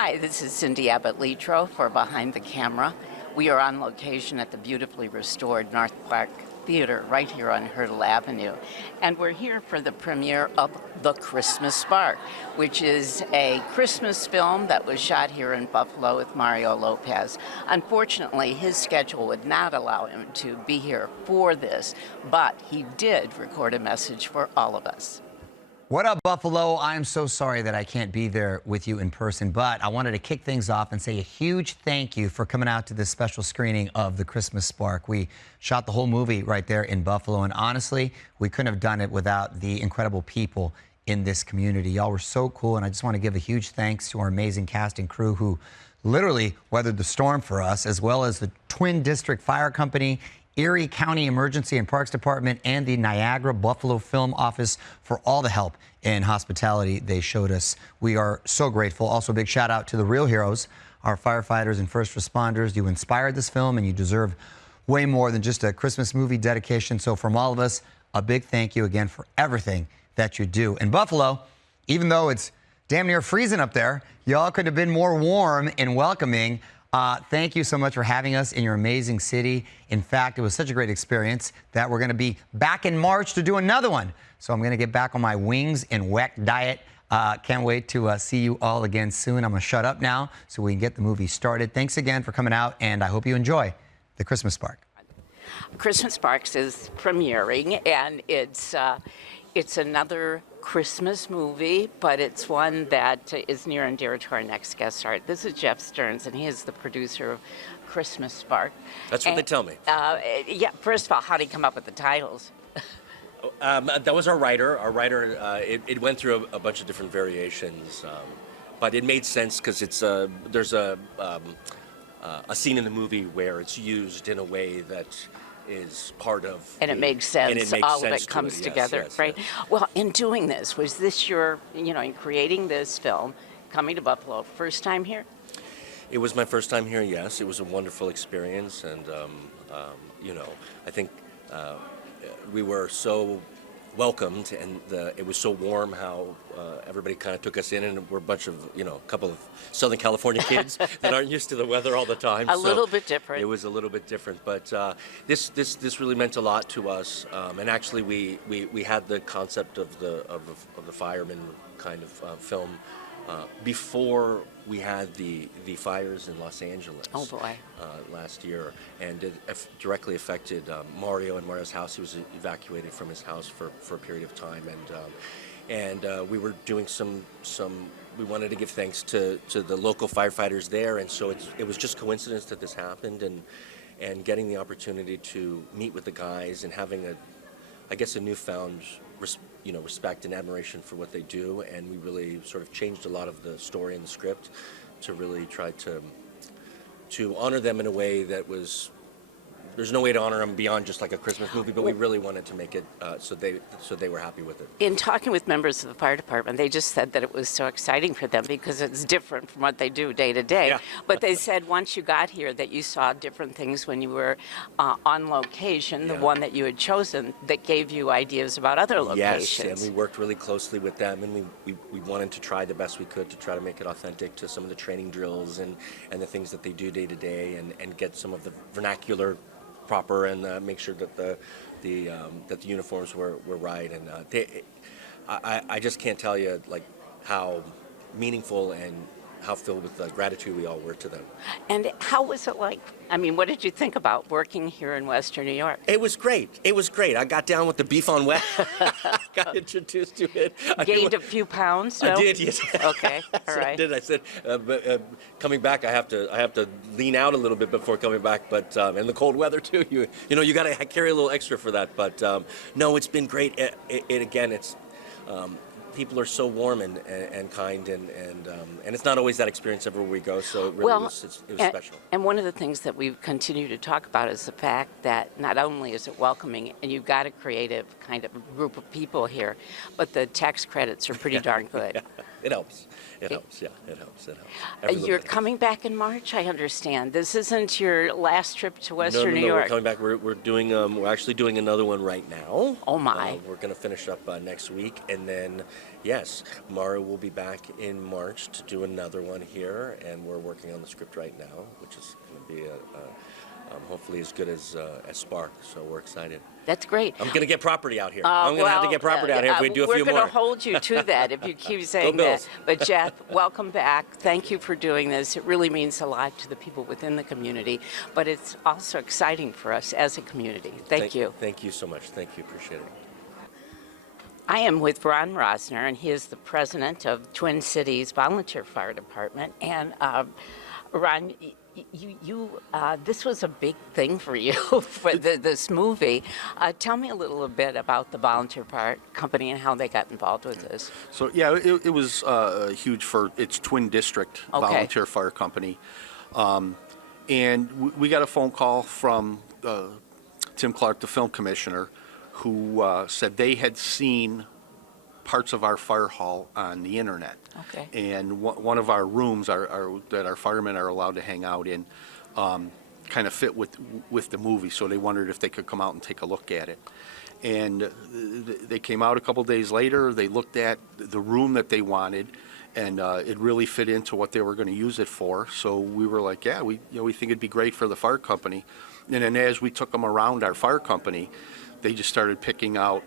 Hi, this is Cindy Abbott Letro for Behind the Camera. We are on location at the beautifully restored North Park Theater right here on Hurdle Avenue. And we're here for the premiere of The Christmas Spark, which is a Christmas film that was shot here in Buffalo with Mario Lopez. Unfortunately, his schedule would not allow him to be here for this, but he did record a message for all of us. What up, Buffalo? I'm so sorry that I can't be there with you in person, but I wanted to kick things off and say a huge thank you for coming out to this special screening of The Christmas Spark. We shot the whole movie right there in Buffalo, and honestly, we couldn't have done it without the incredible people in this community. Y'all were so cool, and I just want to give a huge thanks to our amazing cast and crew who literally weathered the storm for us, as well as the Twin District Fire Company, Erie County Emergency and Parks Department, and the Niagara Buffalo Film Office for all the help and hospitality they showed us. We are so grateful. Also, a big shout out to the real heroes, our firefighters and first responders. You inspired this film, and you deserve way more than just a Christmas movie dedication. So from all of us, a big thank you again for everything that you do. In Buffalo, even though it's damn near freezing up there, y'all could have been more warm and welcoming. Thank you so much for having us in your amazing city. In fact, it was such a great experience that we're going to be back in March to do another one. So I'm going to get back on my wings and whack diet. Can't wait to see you all again soon. I'm going to shut up now so we can get the movie started. Thanks again for coming out, and I hope you enjoy The Christmas Spark. Christmas Sparks is premiering, and it's another Christmas movie, but it's one that is near and dear to our next guest star. This is Jeff Stearns, and he is the producer of Christmas Spark. That's what they tell me. Yeah, first of all, how did he come up with the titles? That was our writer. It went through a bunch of different variations, but it made sense because there's a scene in the movie where it's used in a way that is part of, and it makes sense. And it makes all sense of it comes yes, together, yes, right? Yes. Well, in doing this, was this your, in creating this film, coming to Buffalo, first time here? It was my first time here. Yes, it was a wonderful experience, and I think we were so welcomed, and it was so warm how everybody kind of took us in, and we're a bunch of, a couple of Southern California kids that aren't used to the weather all the time. A little bit different. It was a little bit different, but this really meant a lot to us. And actually, we had the concept of the fireman kind of film before we had the fires in Los Angeles. Oh boy! Last year, and it directly affected Mario and Mario's house. He was evacuated from his house for a period of time, and we were doing some. We wanted to give thanks to the local firefighters there, and so it was just coincidence that this happened, and getting the opportunity to meet with the guys and having a newfound respect and admiration for what they do, and we really sort of changed a lot of the story and the script to really try to honor them in a way that was. There's no way to honor them beyond just like a Christmas movie, but we really wanted to make it so they were happy with it. In talking with members of the fire department, they just said that it was so exciting for them because it's different from what they do day to day. Yeah. But they said once you got here that you saw different things when you were on location, the one that you had chosen, that gave you ideas about other locations. Yes, and we worked really closely with them, and we wanted to try the best we could to try to make it authentic to some of the training drills and the things that they do day to day, and get some of the vernacular proper, and make sure that the uniforms were right, and I just can't tell you like how meaningful and how filled with gratitude we all were to them. And how was it like? I mean, what did you think about working here in Western New York? It was great. It was great. I got down with the beef on wet. Got introduced to it. Gained a few pounds. No? I did. Yes. Okay. All right. I did. I said, coming back, I have to lean out a little bit before coming back. But in the cold weather too, you got to carry a little extra for that. But no, it's been great. It's. People are so warm and kind, and it's not always that experience everywhere we go, so it really was special. And one of the things that we continue to talk about is the fact that not only is it welcoming, and you've got a creative kind of group of people here, but the tax credits are pretty darn good. Yeah, it helps. It helps. Yeah, it helps. You're coming back in March, I understand. This isn't your last trip to Western New No, York. we're coming back. We're doing. We're actually doing another one right now. Oh my! We're going to finish up next week, and then Yes, Mario will be back in March to do another one here, and we're working on the script right now, which is going to be hopefully as good as Spark. So we're excited. That's great. I'm going to get property out here. I'm going to have to get property out here if we do a few more. We're going to hold you to that if you keep saying Go that. Bills. But Jeff, welcome back. Thank you for doing this. It really means a lot to the people within the community, but it's also exciting for us as a community. Thank you. Thank you so much. Thank you. Appreciate it. I am with Ron Rozler, and he is the president of Twin Cities Volunteer Fire Department. And Ron, this was a big thing for you for this movie. Tell me a little bit about the volunteer fire company and how they got involved with this. So yeah, it was huge for its Twin District Volunteer Fire Company, and we got a phone call from Tim Clark, the film commissioner, who said they had seen parts of our fire hall on the internet. Okay. And one of our rooms that our firemen are allowed to hang out in kind of fit with the movie, so they wondered if they could come out and take a look at it. And they came out a couple days later. They looked at the room that they wanted, and it really fit into what they were going to use it for. So we were like, yeah, we think it'd be great for the fire company. And then as we took them around our fire company, they just started picking out,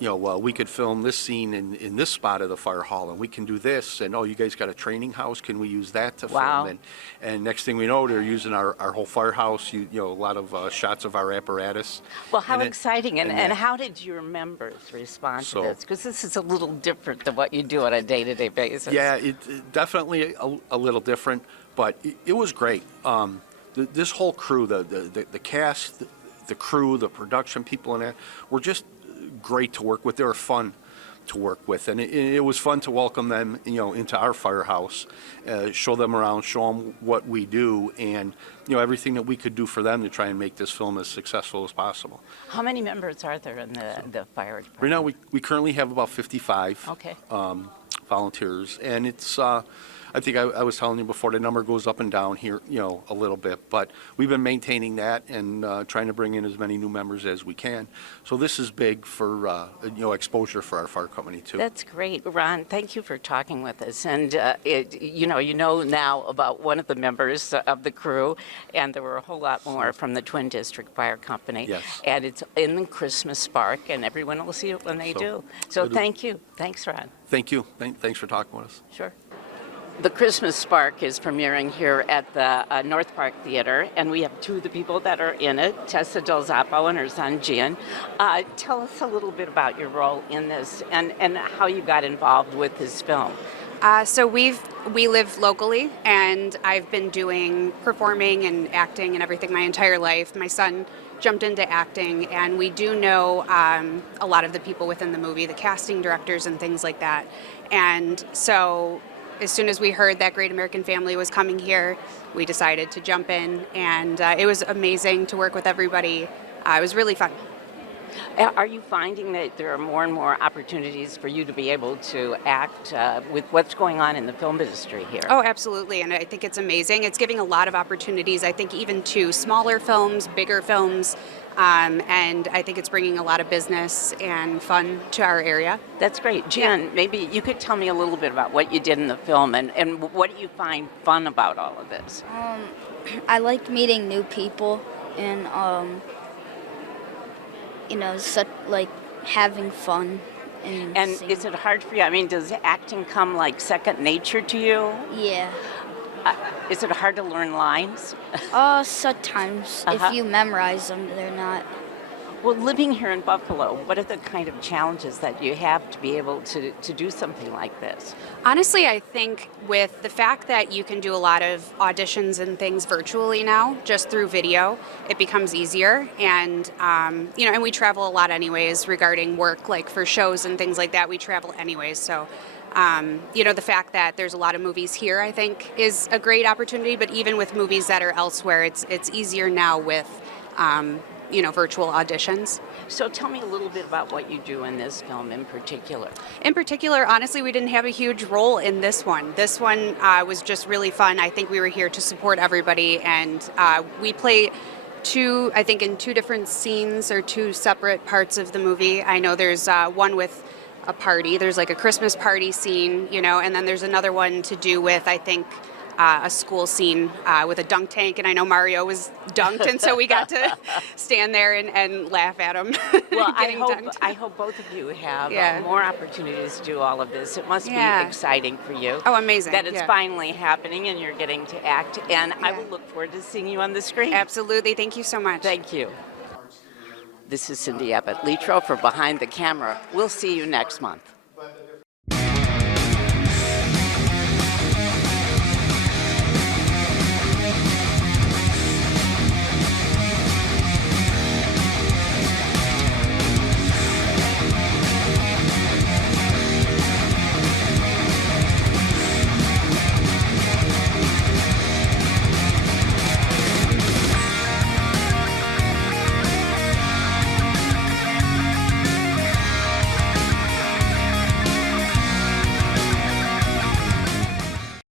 well, we could film this scene in this spot of the fire hall, and we can do this, and you guys got a training house, can we use that to film? And next thing we know, they're using our whole firehouse, a lot of shots of our apparatus. Well, how exciting, and how did your members respond to this? Because this is a little different than what you do on a day-to-day basis. Yeah, it definitely a little different, but it was great. This whole crew, the cast, the crew, the production people in it were just great to work with. They were fun to work with, and it was fun to welcome them, into our firehouse, show them around, show them what we do, and everything that we could do for them to try and make this film as successful as possible. How many members are there in the fire department? Right now, we currently have about 55 Okay. Volunteers, and it's. I think I was telling you before, the number goes up and down here, a little bit, but we've been maintaining that and trying to bring in as many new members as we can. So this is big for, exposure for our fire company too. That's great. Ron, thank you for talking with us. And, you know now about one of the members of the crew, and there were a whole lot more from the Twin District Fire Company. Yes. And it's in the Christmas Spark, and everyone will see it when they do. So thank you. Thanks, Ron. Thank you. Thanks for talking with us. Sure. The Christmas Spark is premiering here at the North Park Theater, and we have two of the people that are in it, Tessa Del Zoppo and her son, Gian. Tell us a little bit about your role in this and how you got involved with this film. So we live locally, and I've been doing performing and acting and everything my entire life. My son jumped into acting, and we do know a lot of the people within the movie, the casting directors and things like that. And so as soon as we heard that Great American Family was coming here, we decided to jump in, and it was amazing to work with everybody. It was really fun. Are you finding that there are more and more opportunities for you to be able to act with what's going on in the film industry here? Oh, absolutely, and I think it's amazing. It's giving a lot of opportunities, I think, even to smaller films, bigger films, and I think it's bringing a lot of business and fun to our area. That's great. Jen, maybe you could tell me a little bit about what you did in the film and what do you find fun about all of this? I liked meeting new people and, having fun. And is it hard for you? I mean, does acting come like second nature to you? Yeah. Is it hard to learn lines? Sometimes. If you memorize them, they're not. Well, living here in Buffalo, what are the kind of challenges that you have to be able to do something like this? Honestly, I think with the fact that you can do a lot of auditions and things virtually now, just through video, it becomes easier. And, and we travel a lot anyways regarding work, like for shows and things like that, we travel anyways. So, the fact that there's a lot of movies here, I think, is a great opportunity. But even with movies that are elsewhere, it's easier now with virtual auditions. So tell me a little bit about what you do in this film in particular. In particular, honestly, we didn't have a huge role in this one. This one was just really fun. I think we were here to support everybody, and we play in two different scenes or two separate parts of the movie. I know there's one with a party. There's like a Christmas party scene, you know, and then there's another one to do with, I think, a school scene with a dunk tank, and I know Mario was dunked, and so we got to stand there and laugh at him. Well, getting dunked. I hope both of you have Yeah. more opportunities to do all of this. It must Yeah. be exciting for you. Oh, amazing. That it's Yeah. finally happening and you're getting to act. And I Yeah. will look forward to seeing you on the screen. Absolutely. Thank you so much. Thank you. This is Cindy Abbott Letro for Behind the Camera. We'll see you next month.